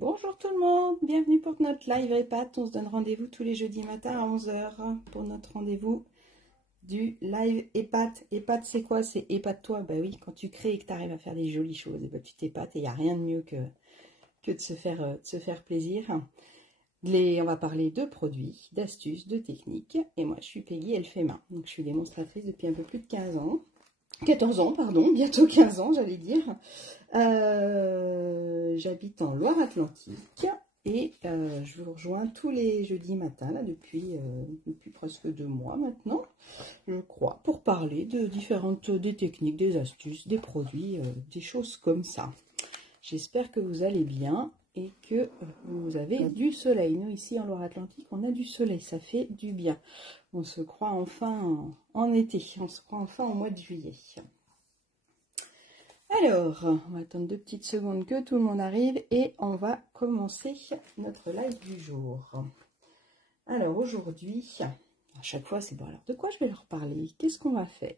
Bonjour tout le monde, bienvenue pour notre live EHPAD. On se donne rendez-vous tous les jeudis matin à 11 h pour notre rendez-vous du live EHPAD. EHPAD c'est quoi? C'est épate-toi. Bah oui, quand tu crées et que tu arrives à faire des jolies choses, et bah, tu t'épates et il n'y a rien de mieux que de se faire plaisir. On va parler de produits, d'astuces, de techniques. Et moi je suis Peggy, elle fait main. Donc je suis démonstratrice depuis un peu plus de 15 ans. 14 ans, pardon, bientôt 15 ans, j'allais dire. J'habite en Loire-Atlantique et je vous rejoins tous les jeudis matins, là, depuis presque 2 mois maintenant, je crois, pour parler de des techniques, des astuces, des produits, des choses comme ça. J'espère que vous allez bien et que vous avez du soleil. Nous, ici en Loire-Atlantique, on a du soleil, ça fait du bien. On se croit enfin en été, on se croit enfin au mois de juillet. Alors, on va attendre 2 petites secondes que tout le monde arrive et on va commencer notre live du jour. Alors aujourd'hui, à chaque fois c'est bon, alors de quoi je vais leur parler? Qu'est-ce qu'on va faire?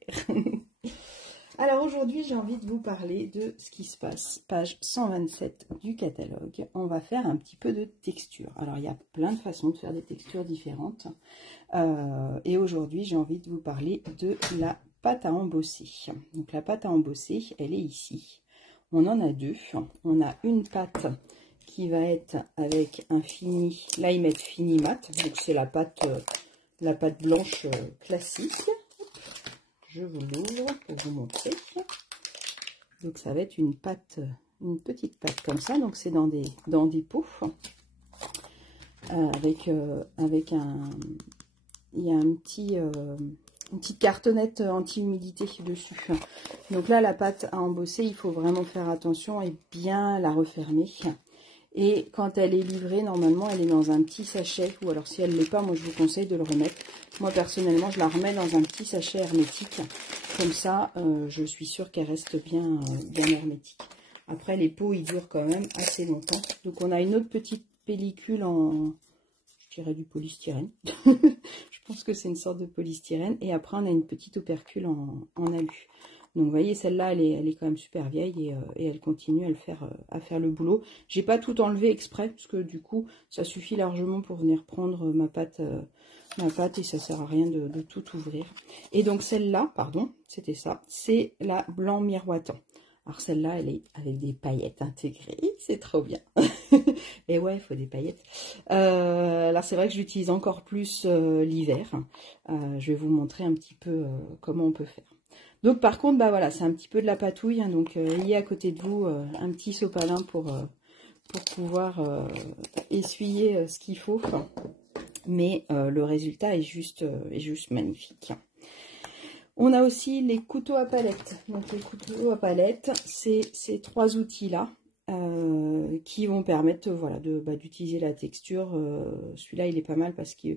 Alors aujourd'hui, j'ai envie de vous parler de ce qui se passe, page 127 du catalogue. On va faire un petit peu de texture. Alors il y a plein de façons de faire des textures différentes. Et aujourd'hui, j'ai envie de vous parler de la pâte à embosser. Donc la pâte à embosser, elle est ici. On en a deux. On a une pâte qui va être avec un fini, là ils mettent fini mat, donc c'est la pâte blanche classique. Je vous l'ouvre pour vous montrer. Donc ça va être une petite pâte comme ça. Donc c'est dans des pots avec un, il y a une petite cartonnette anti-humidité dessus. Donc là la pâte à embosser, il faut vraiment faire attention et bien la refermer. Et quand elle est livrée, normalement, elle est dans un petit sachet. Ou alors, si elle ne l'est pas, moi, je vous conseille de le remettre. Moi, personnellement, je la remets dans un petit sachet hermétique. Comme ça, je suis sûre qu'elle reste bien hermétique. Après, les pots, ils durent quand même assez longtemps. Donc, on a une autre petite pellicule en, je dirais, du polystyrène. Je pense que c'est une sorte de polystyrène. Et après, on a une petite opercule en alu. Donc vous voyez, celle-là, elle est quand même super vieille et elle continue à faire le boulot. J'ai pas tout enlevé exprès, parce que du coup, ça suffit largement pour venir prendre ma pâte et ça sert à rien de tout ouvrir. Et donc celle-là, pardon, c'était ça, c'est la blanc miroitant. Alors celle-là, elle est avec des paillettes intégrées, c'est trop bien. Et ouais, il faut des paillettes. Alors c'est vrai que j'utilise encore plus l'hiver. Je vais vous montrer un petit peu comment on peut faire. Donc par contre, bah voilà, c'est un petit peu de la patouille, hein, donc ayez à côté de vous un petit sopalin pour pouvoir essuyer ce qu'il faut. Mais le résultat est juste magnifique. On a aussi les couteaux à palette. Donc les couteaux à palette, c'est ces 3 outils-là qui vont permettre voilà, d'utiliser la texture. Celui-là, il est pas mal parce que...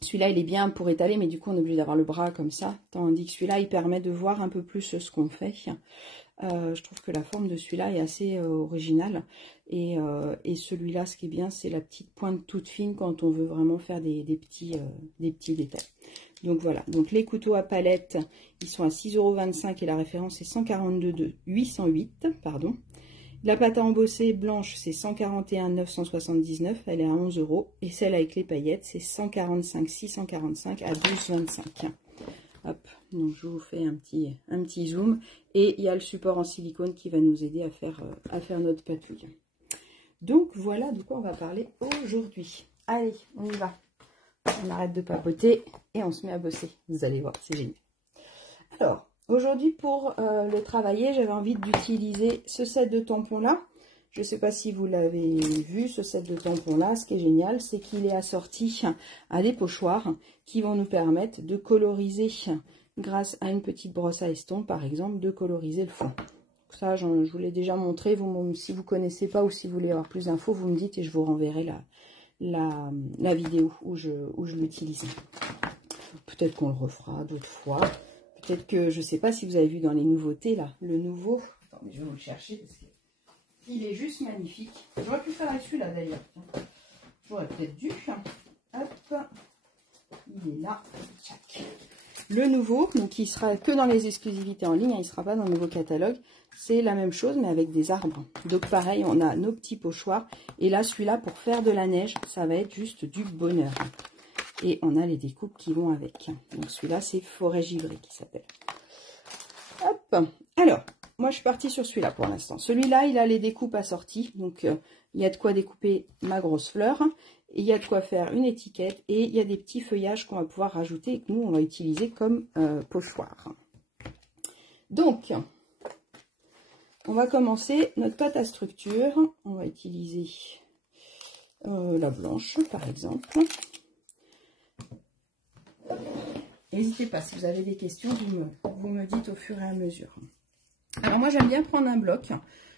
celui-là, il est bien pour étaler, mais du coup, on est obligé d'avoir le bras comme ça. Tandis que celui-là, il permet de voir un peu plus ce qu'on fait. Je trouve que la forme de celui-là est assez originale. Et celui-là, ce qui est bien, c'est la petite pointe toute fine quand on veut vraiment faire des petits détails. Donc voilà, donc les couteaux à palette, ils sont à 6,25 € et la référence est 808, pardon. La pâte à embosser blanche, c'est 141,979, elle est à 11 €. Et celle avec les paillettes, c'est 145,645 à 12,25. Hop, donc je vous fais un petit zoom. Et il y a le support en silicone qui va nous aider à faire notre patouille. Donc voilà de quoi on va parler aujourd'hui. Allez, on y va. On arrête de papoter et on se met à bosser. Vous allez voir, c'est génial. Alors... aujourd'hui, pour le travailler, j'avais envie d'utiliser ce set de tampons-là. Je ne sais pas si vous l'avez vu, ce set de tampons-là. Ce qui est génial, c'est qu'il est assorti à des pochoirs qui vont nous permettre de coloriser, grâce à une petite brosse à estompe, par exemple, de coloriser le fond. Ça, je vous l'ai déjà montré. Si vous ne connaissez pas ou si vous voulez avoir plus d'infos, vous me dites et je vous renverrai la vidéo où je l'utilise. Peut-être qu'on le refera d'autres fois. Peut-être que, je ne sais pas si vous avez vu dans les nouveautés, là, le nouveau... Attendez, je vais vous le chercher parce qu'il est juste magnifique. J'aurais pu faire avec celui-là, d'ailleurs. J'aurais peut-être dû. Hop. Il est là. Tchac. Le nouveau, donc il sera que dans les exclusivités en ligne, hein, il ne sera pas dans le nouveau catalogue. C'est la même chose, mais avec des arbres. Donc pareil, on a nos petits pochoirs. Et là, celui-là, pour faire de la neige, ça va être juste du bonheur. Et on a les découpes qui vont avec. Donc celui-là, c'est Forêt Givrée qui s'appelle. Hop. Alors, moi, je suis partie sur celui-là pour l'instant. Celui-là, il a les découpes assorties. Donc, il y a de quoi découper ma grosse fleur. Et il y a de quoi faire une étiquette. Et il y a des petits feuillages qu'on va pouvoir rajouter et que nous, on va utiliser comme pochoir. Donc, on va commencer notre pâte à structure. On va utiliser la blanche, par exemple. N'hésitez pas, si vous avez des questions, vous me dites au fur et à mesure. Alors moi, j'aime bien prendre un bloc.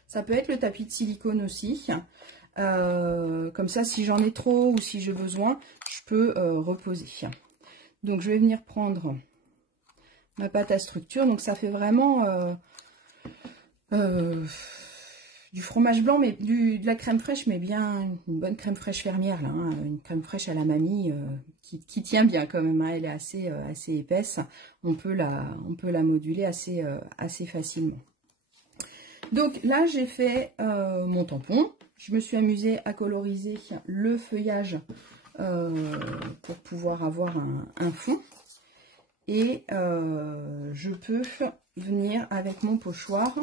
Ça peut être le tapis de silicone aussi. Comme ça, si j'en ai trop ou si j'ai besoin, je peux reposer. Donc, je vais venir prendre ma pâte à structure. Donc, ça fait vraiment du fromage blanc, mais de la crème fraîche, mais bien une bonne crème fraîche fermière, là, hein, une crème fraîche à la mamie qui tient bien quand même, hein, elle est assez épaisse, on peut la moduler assez facilement. Donc là, j'ai fait mon tampon, je me suis amusée à coloriser le feuillage pour pouvoir avoir un fond, et je peux venir avec mon pochoir.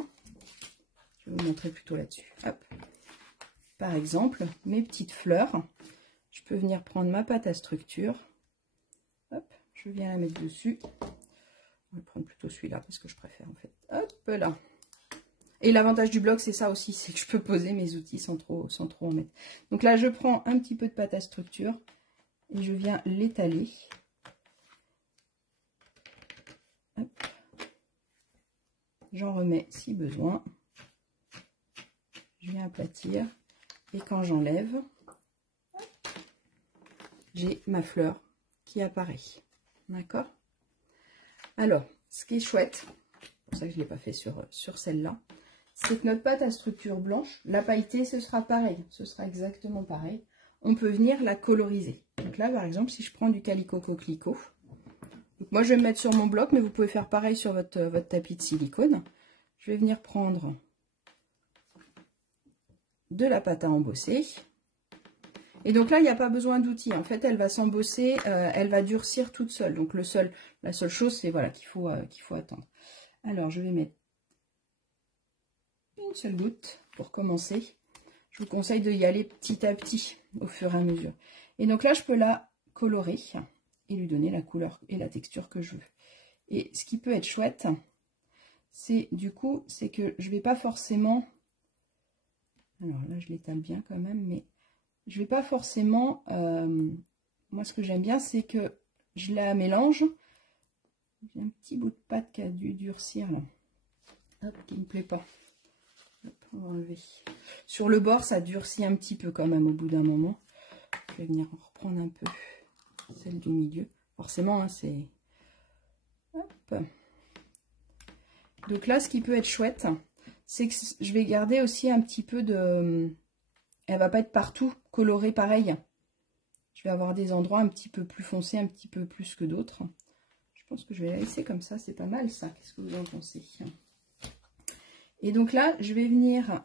Je vais vous montrer plutôt là-dessus. Par exemple, mes petites fleurs. Je peux venir prendre ma pâte à structure. Hop, je viens la mettre dessus. On va prendre plutôt celui-là parce que je préfère en fait. Hop là. Et l'avantage du bloc, c'est ça aussi, c'est que je peux poser mes outils sans trop en mettre. Donc là, je prends un petit peu de pâte à structure et je viens l'étaler. J'en remets si besoin. Je viens aplatir et quand j'enlève, j'ai ma fleur qui apparaît. D'accord? Alors, ce qui est chouette, c'est pour ça que je ne l'ai pas fait sur celle-là, c'est que notre pâte à structure blanche, la pailletée, ce sera pareil. Ce sera exactement pareil. On peut venir la coloriser. Donc là, par exemple, si je prends du Calico Coquelicot, donc moi je vais me mettre sur mon bloc, mais vous pouvez faire pareil sur votre tapis de silicone. Je vais venir prendre de la pâte à embosser. Et donc là, il n'y a pas besoin d'outils. En fait, elle va s'embosser, elle va durcir toute seule. Donc la seule chose, c'est voilà, qu'il faut attendre. Alors, je vais mettre une seule goutte pour commencer. Je vous conseille d'y aller petit à petit, au fur et à mesure. Et donc là, je peux la colorer et lui donner la couleur et la texture que je veux. Et ce qui peut être chouette, c'est du coup, c'est que je ne vais pas forcément... Alors là, je l'étale bien quand même, mais je ne vais pas forcément... moi, ce que j'aime bien, c'est que je la mélange. J'ai un petit bout de pâte qui a dû durcir là. Hop, qui ne me plaît pas. Hop, on va enlever. Sur le bord, ça durcit un petit peu quand même au bout d'un moment. Je vais venir en reprendre un peu celle du milieu. Forcément, hein, c'est... Hop. Donc là, ce qui peut être chouette, c'est que je vais garder aussi un petit peu de... Elle va pas être partout colorée pareil. Je vais avoir des endroits un petit peu plus foncés, un petit peu plus que d'autres. Je pense que je vais la laisser comme ça, c'est pas mal ça. Qu'est-ce que vous en pensez? Et donc là, je vais venir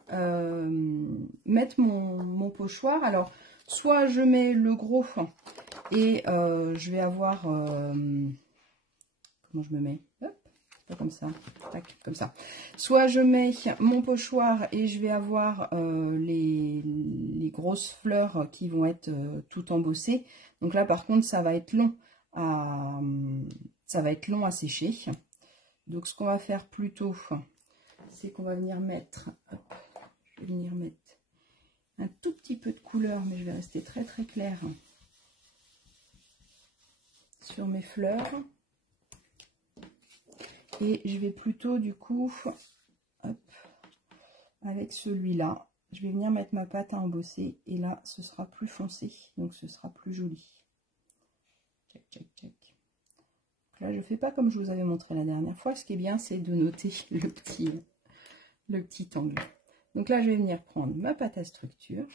mettre mon pochoir. Alors, soit je mets le gros et je vais avoir... comment je me mets? Hop, pas comme ça. Tac, comme ça. Soit je mets mon pochoir et je vais avoir les grosses fleurs qui vont être tout embossées. Donc là, par contre, ça va être long à sécher. Donc, ce qu'on va faire plutôt, c'est qu'on va venir mettre, hop, je vais venir mettre un tout petit peu de couleur, mais je vais rester très très claire sur mes fleurs. Et je vais plutôt du coup, hop, avec celui-là, je vais venir mettre ma pâte à embosser et là ce sera plus foncé, donc ce sera plus joli. Tchac, tchac, tchac. Donc là je fais pas comme je vous avais montré la dernière fois, ce qui est bien c'est de noter le petit angle. Donc là je vais venir prendre ma pâte à structure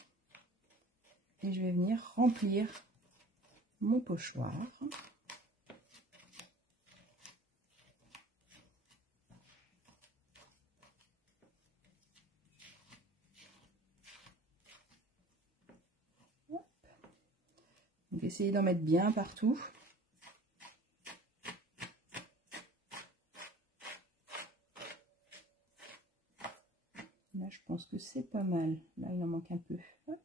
et je vais venir remplir mon pochoir. Donc essayez d'en mettre bien partout. Là, je pense que c'est pas mal. Là, il en manque un peu. Hop.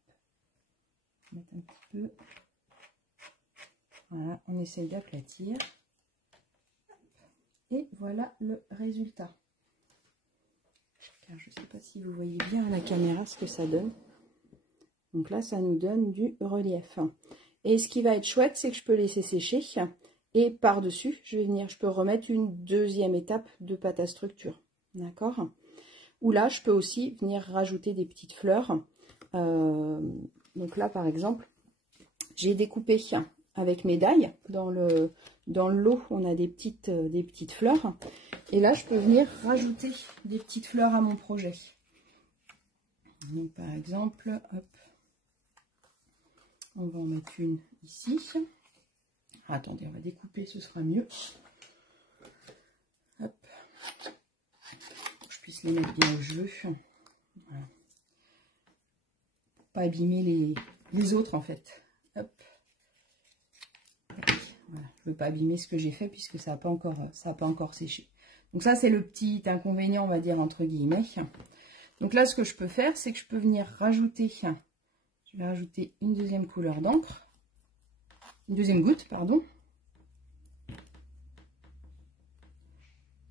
Mettre un petit peu. Voilà, on essaye d'aplatir. Et voilà le résultat. Car je ne sais pas si vous voyez bien à la caméra ce que ça donne. Donc là, ça nous donne du relief. Et ce qui va être chouette, c'est que je peux laisser sécher. Et par-dessus, je peux remettre une deuxième étape de pâte à structure. D'accord? Ou là, je peux aussi venir rajouter des petites fleurs. Donc là, par exemple, j'ai découpé avec mes dailles. Dans le lot, on a des petites fleurs. Et là, je peux venir rajouter des petites fleurs à mon projet. Donc, par exemple, hop, on va en mettre une ici. Attendez, on va découper, ce sera mieux. Hop. Pour que je puisse les mettre bien au jeu. Voilà. Pour pas abîmer les autres, en fait. Hop. Voilà. Je ne veux pas abîmer ce que j'ai fait puisque ça n'a pas encore séché. Donc ça, c'est le petit inconvénient, on va dire, entre guillemets. Donc là, ce que je peux faire, c'est que je peux venir rajouter, je vais rajouter une deuxième couleur d'encre, une deuxième goutte, pardon.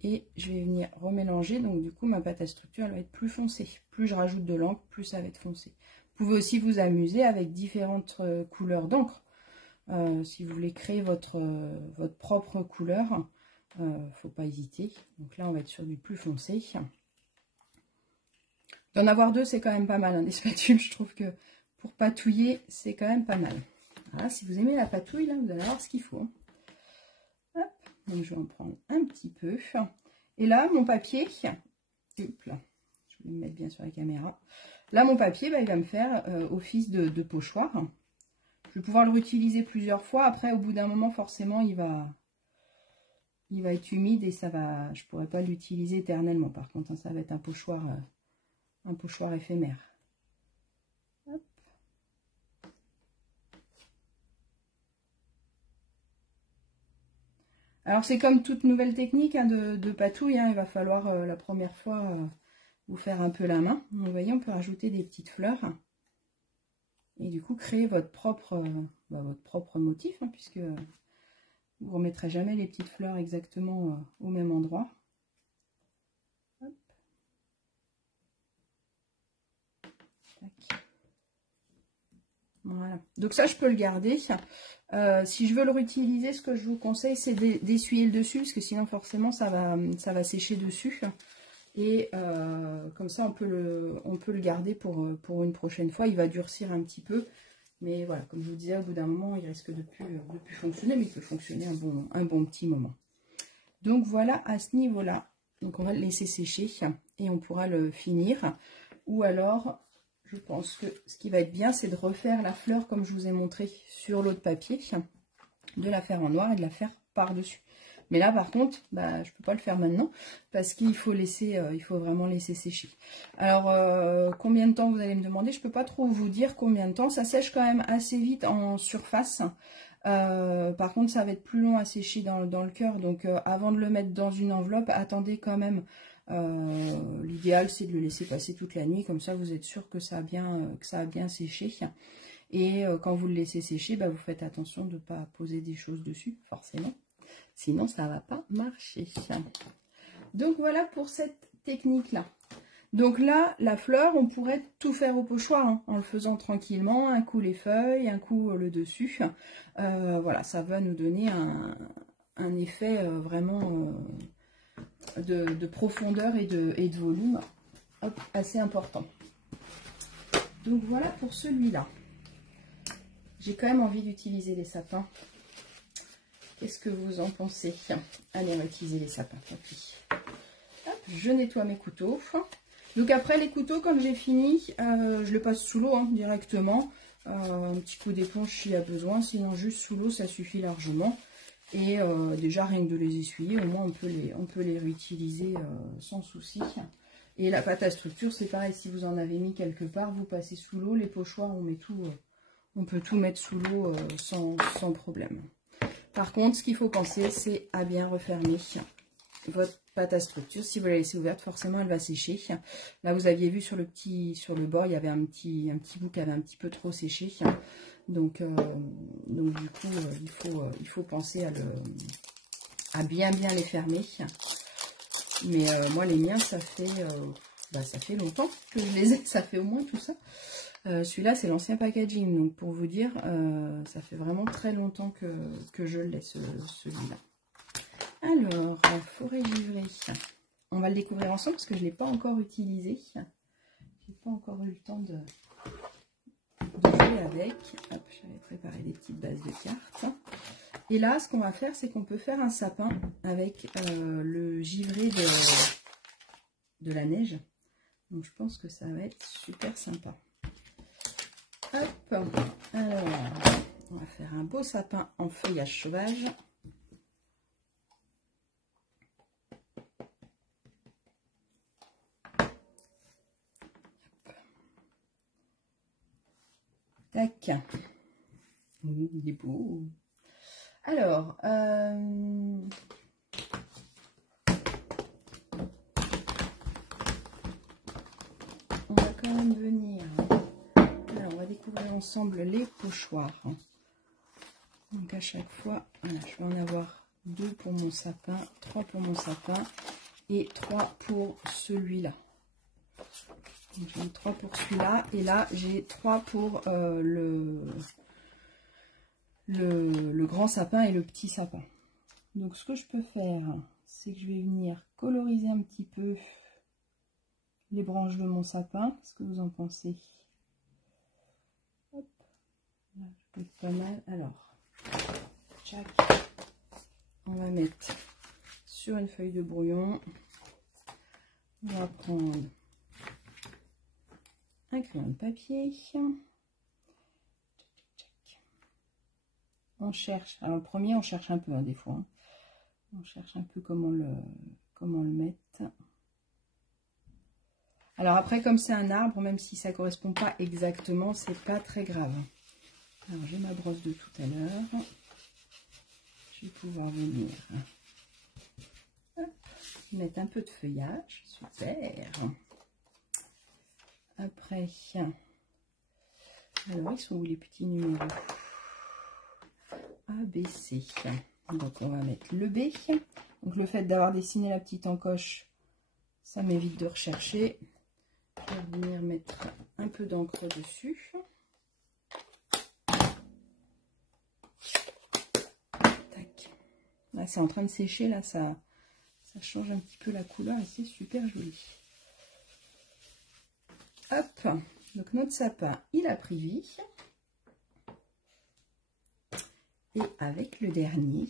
Et je vais venir remélanger, donc du coup, ma pâte à structure, elle va être plus foncée. Plus je rajoute de l'encre, plus ça va être foncé. Vous pouvez aussi vous amuser avec différentes couleurs d'encre. Si vous voulez créer votre propre couleur, faut pas hésiter. Donc là, on va être sur du plus foncé. D'en avoir deux, c'est quand même pas mal, hein, des spatules. Je trouve que pour patouiller, c'est quand même pas mal. Voilà, si vous aimez la patouille, là, vous allez avoir ce qu'il faut. Hop, donc je vais en prendre un petit peu. Et là, mon papier, hop là, je vais me mettre bien sur la caméra. Là, mon papier, bah, il va me faire office de pochoir. Je vais pouvoir le réutiliser plusieurs fois. Après, au bout d'un moment, forcément, il va être humide et ça va. Je ne pourrai pas l'utiliser éternellement. Par contre, hein, ça va être un pochoir éphémère. Hop. Alors, c'est comme toute nouvelle technique hein, de patouille. Hein, il va falloir la première fois vous faire un peu la main. Vous voyez, on peut rajouter des petites fleurs. Et du coup, créer votre propre motif, hein, puisque vous ne remettrez jamais les petites fleurs exactement au même endroit. Hop. Tac. Voilà. Donc ça, je peux le garder. Si je veux le réutiliser, ce que je vous conseille, c'est d'essuyer le dessus, parce que sinon, forcément, ça va sécher dessus. Et comme ça, on peut le garder pour une prochaine fois. Il va durcir un petit peu. Mais voilà, comme je vous disais, au bout d'un moment, il risque de plus fonctionner, mais il peut fonctionner un bon petit moment. Donc voilà, à ce niveau-là, donc on va le laisser sécher et on pourra le finir. Ou alors, je pense que ce qui va être bien, c'est de refaire la fleur comme je vous ai montré sur l'autre papier, de la faire en noir et de la faire par-dessus. Mais là, par contre, bah, je ne peux pas le faire maintenant parce qu'il faut vraiment laisser sécher. Alors, combien de temps vous allez me demander? Je ne peux pas trop vous dire combien de temps. Ça sèche quand même assez vite en surface. Par contre, ça va être plus long à sécher dans le cœur. Donc, avant de le mettre dans une enveloppe, attendez quand même. L'idéal, c'est de le laisser passer toute la nuit. Comme ça, vous êtes sûr que ça a bien séché. Et quand vous le laissez sécher, bah, vous faites attention de ne pas poser des choses dessus, forcément. Sinon, ça ne va pas marcher. Donc, voilà pour cette technique-là. Donc là, la fleur, on pourrait tout faire au pochoir, hein, en le faisant tranquillement. Un coup les feuilles, un coup le dessus. Voilà, ça va nous donner un effet vraiment de profondeur et de volume assez important. Donc, voilà pour celui-là. J'ai quand même envie d'utiliser les sapins. Qu'est-ce que vous en pensez? Allez, on va utiliser les sapins. Hop, je nettoie mes couteaux. Donc après les couteaux, comme j'ai fini, je les passe sous l'eau hein, directement. Un petit coup d'éponge s'il y a besoin. Sinon, juste sous l'eau, ça suffit largement. Et déjà, rien que de les essuyer, au moins on peut les réutiliser sans souci. Et la pâte à structure, c'est pareil. Si vous en avez mis quelque part, vous passez sous l'eau. Les pochoirs, on met tout On peut tout mettre sous l'eau sans problème. Par contre, ce qu'il faut penser, c'est à bien refermer votre pâte à structure. Si vous la laissez ouverte, forcément, elle va sécher. Là, vous aviez vu sur le bord, il y avait un petit bout qui avait un petit peu trop séché. Donc du coup, il faut penser à bien les fermer. Mais moi, les miens, ça fait longtemps que je les ai. Ça fait au moins tout ça. Celui-là, c'est l'ancien packaging. Donc, pour vous dire, ça fait vraiment très longtemps que je le laisse, celui-là. Alors, forêt givrée. On va le découvrir ensemble parce que je ne l'ai pas encore utilisé. Je n'ai pas encore eu le temps de jouer avec. Hop, j'avais préparé des petites bases de cartes. Et là, ce qu'on va faire, c'est qu'on peut faire un sapin avec le givré de la neige. Donc, je pense que ça va être super sympa. Hop, alors, on va faire un beau sapin en feuillage sauvage. Tac. Il est beau. Alors, on va quand même venir. Alors, on va découvrir ensemble les pochoirs. Donc, à chaque fois, voilà, je vais en avoir 2 pour mon sapin, 3 pour mon sapin et 3 pour celui-là. J'ai 3 pour celui-là et là, j'ai 3 pour le grand sapin et le petit sapin. Donc, ce que je peux faire, c'est que je vais venir coloriser un petit peu les branches de mon sapin. Qu'est-ce que vous en pensez? Hop. Là, je peux pas mal. Alors, tchac. On va mettre sur une feuille de brouillon. On va prendre un crayon de papier. On cherche. Alors, le premier, on cherche un peu, hein, des fois. Hein. On cherche un peu comment le mettre. Alors après, comme c'est un arbre, même si ça ne correspond pas exactement, c'est pas très grave. Alors j'ai ma brosse de tout à l'heure. Je vais pouvoir venir mettre un peu de feuillage. Super. Après, alors ils sont où les petits numéros? A, B, C. Donc on va mettre le B. Donc le fait d'avoir dessiné la petite encoche, ça m'évite de rechercher. Je vais venir mettre un peu d'encre dessus. Tac. Là c'est en train de sécher, là ça change un petit peu la couleur et c'est super joli. Hop, donc notre sapin il a pris vie. Et avec le dernier,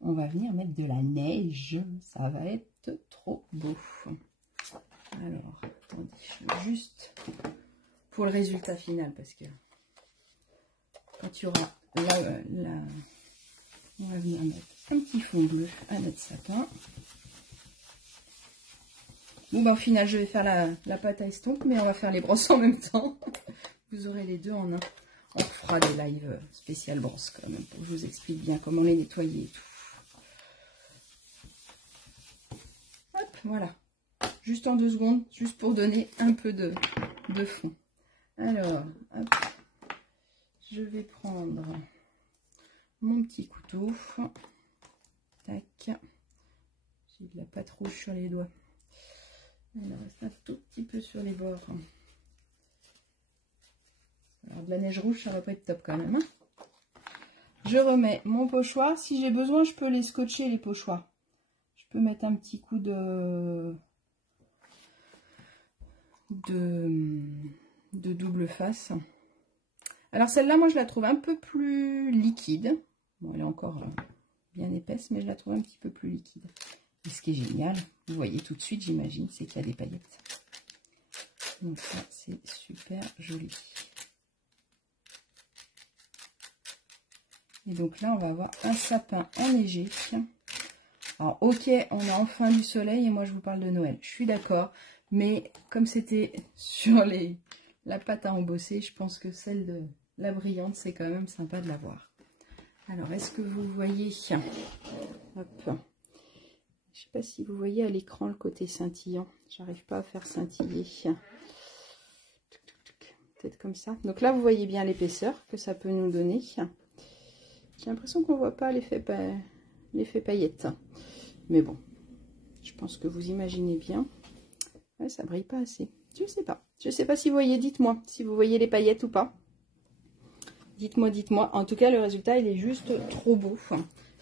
on va venir mettre de la neige. Ça va être trop beau. Alors, attendez, juste pour le résultat final, parce que quand il y aura là, on va venir mettre un petit fond bleu à notre sapin. Bon, ben, au final, je vais faire la pâte à estompe, mais on va faire les brosses en même temps. Vous aurez les deux en un. On fera des lives spécial brosse quand même, pour que je vous explique bien comment les nettoyer et tout. Hop, voilà. Juste en 2 secondes, juste pour donner un peu de fond. Alors, hop, je vais prendre mon petit couteau. Tac. J'ai de la pâte rouge sur les doigts. Il en reste un tout petit peu sur les bords. Alors, de la neige rouge, ça va pas être top quand même. Hein. Je remets mon pochoir. Si j'ai besoin, je peux les scotcher, les pochoirs. Je peux mettre un petit coup de double face. Alors celle-là, moi, je la trouve un peu plus liquide. Bon, elle est encore bien épaisse, mais je la trouve un petit peu plus liquide. Et ce qui est génial, vous voyez tout de suite, j'imagine, c'est qu'il y a des paillettes. Donc ça, c'est super joli. Et donc là, on va avoir un sapin enneigé. Alors, ok, on a enfin du soleil et moi, je vous parle de Noël. Je suis d'accord, mais comme c'était sur la pâte à embosser, je pense que celle la brillante, c'est quand même sympa de la voir. Alors, est-ce que vous voyez, hop, je sais pas si vous voyez à l'écran le côté scintillant. J'arrive pas à faire scintiller. Peut-être comme ça. Donc là, vous voyez bien l'épaisseur que ça peut nous donner. J'ai l'impression qu'on voit pas l'effet paillette. Mais bon, je pense que vous imaginez bien. Ouais, ça brille pas assez. Je sais pas. Je sais pas si vous voyez. Dites-moi si vous voyez les paillettes ou pas. Dites-moi, dites-moi. En tout cas, le résultat, il est juste trop beau.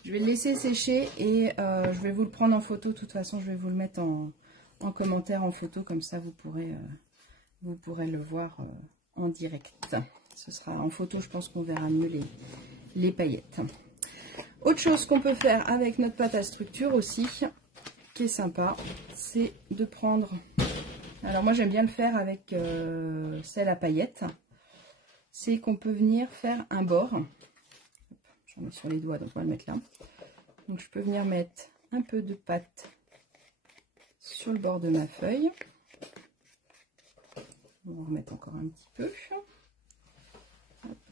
Je vais le laisser sécher et je vais vous le prendre en photo. De toute façon, je vais vous le mettre en commentaire, en photo. Comme ça, vous pourrez le voir en direct. Ce sera en photo, je pense qu'on verra mieux les paillettes. Autre chose qu'on peut faire avec notre pâte à structure aussi, qui est sympa, c'est de prendre... Alors moi, j'aime bien le faire avec celle à paillettes. C'est qu'on peut venir faire un bord. J'en mets sur les doigts, donc on va le mettre là. Donc je peux venir mettre un peu de pâte sur le bord de ma feuille. On va en remettre encore un petit peu.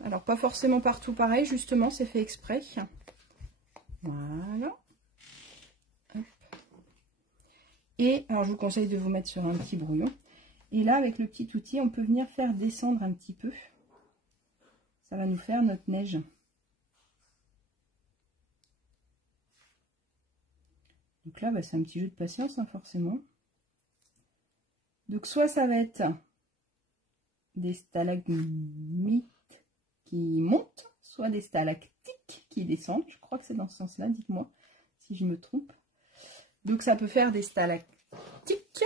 Alors pas forcément partout pareil, justement, c'est fait exprès. Voilà. Hop. Et alors je vous conseille de vous mettre sur un petit brouillon. Et là, avec le petit outil, on peut venir faire descendre un petit peu. Ça va nous faire notre neige. Donc là, bah, c'est un petit jeu de patience, hein, forcément. Donc soit ça va être des stalagmites qui montent, soit des stalactites qui descendent. Je crois que c'est dans ce sens-là, dites-moi si je me trompe. Donc ça peut faire des stalactiques,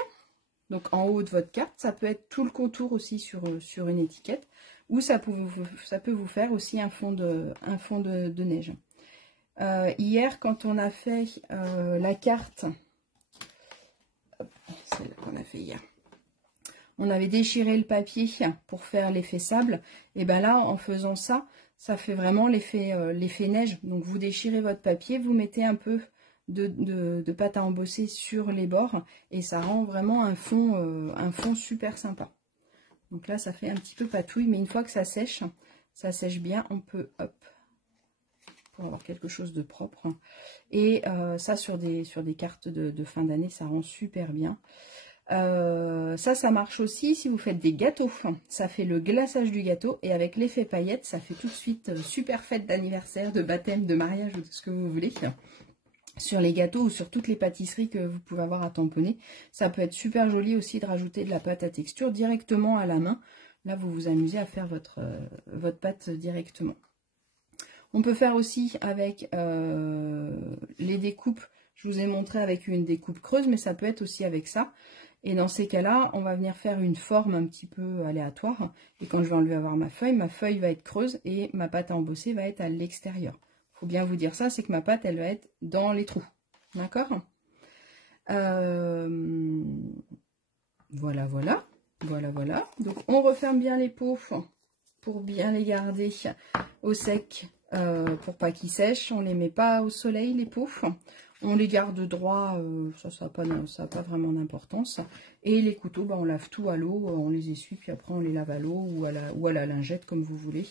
donc en haut de votre carte. Ça peut être tout le contour aussi sur une étiquette. Ou ça peut vous faire aussi un fond de neige. Hier, quand on a fait la carte, celle qu'on a fait hier, on avait déchiré le papier pour faire l'effet sable. Et bien là, en faisant ça, ça fait vraiment l'effet neige. Donc vous déchirez votre papier, vous mettez un peu de pâte à embosser sur les bords et ça rend vraiment un fond super sympa. Donc là, ça fait un petit peu patouille, mais une fois que ça sèche bien, on peut, hop, pour avoir quelque chose de propre. Et ça, sur des cartes de fin d'année, ça rend super bien. Ça marche aussi si vous faites des gâteaux. Ça fait le glaçage du gâteau et avec l'effet paillette, ça fait tout de suite super fête d'anniversaire, de baptême, de mariage ou de ce que vous voulez. Sur les gâteaux ou sur toutes les pâtisseries que vous pouvez avoir à tamponner. Ça peut être super joli aussi de rajouter de la pâte à texture directement à la main. Là, vous vous amusez à faire votre pâte directement. On peut faire aussi avec les découpes. Je vous ai montré avec une découpe creuse, mais ça peut être aussi avec ça. Et dans ces cas-là, on va venir faire une forme un petit peu aléatoire. Et quand je vais enlever avoir ma feuille va être creuse et ma pâte à embosser va être à l'extérieur. Faut bien vous dire ça, c'est que ma pâte, elle va être dans les trous. D'accord ? Voilà. Donc, on referme bien les pots pour bien les garder au sec, pour pas qu'ils sèchent. On les met pas au soleil, les pots. On les garde droits, ça n'a pas vraiment d'importance. Et les couteaux, on lave tout à l'eau, on les essuie, puis après on les lave à l'eau ou à la lingette, comme vous voulez.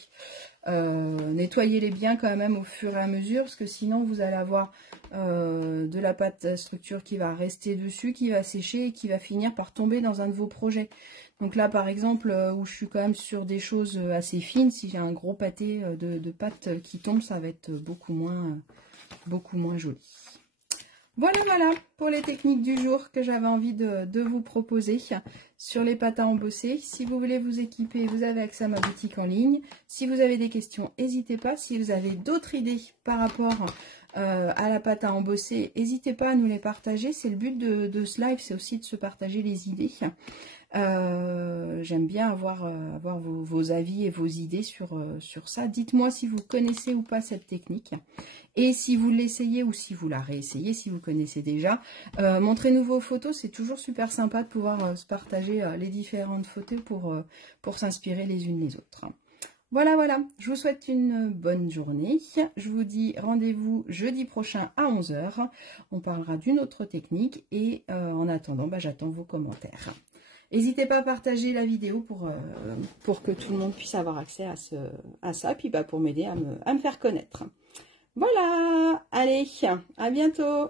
Nettoyez-les bien quand même au fur et à mesure, parce que sinon vous allez avoir de la pâte à structure qui va rester dessus, qui va sécher et qui va finir par tomber dans un de vos projets. Donc là, par exemple, où je suis quand même sur des choses assez fines, si j'ai un gros pâté de pâte qui tombe, ça va être beaucoup moins joli. Voilà pour les techniques du jour que j'avais envie de vous proposer sur les pâtes à embosser. Si vous voulez vous équiper, vous avez accès à ma boutique en ligne. Si vous avez des questions, n'hésitez pas. Si vous avez d'autres idées par rapport à la pâte à embosser, n'hésitez pas à nous les partager. C'est le but de ce live, c'est aussi de se partager les idées. J'aime bien avoir vos avis et vos idées sur ça. Dites-moi si vous connaissez ou pas cette technique. Et si vous l'essayez ou si vous la réessayez, si vous connaissez déjà, montrez-nous vos photos. C'est toujours super sympa de pouvoir se partager les différentes photos pour s'inspirer les unes les autres. Voilà. Je vous souhaite une bonne journée. Je vous dis rendez-vous jeudi prochain à 11 h. On parlera d'une autre technique. Et en attendant, j'attends vos commentaires. N'hésitez pas à partager la vidéo pour que tout le monde puisse avoir accès à ça, puis bah, pour m'aider à me faire connaître. Voilà, allez, à bientôt.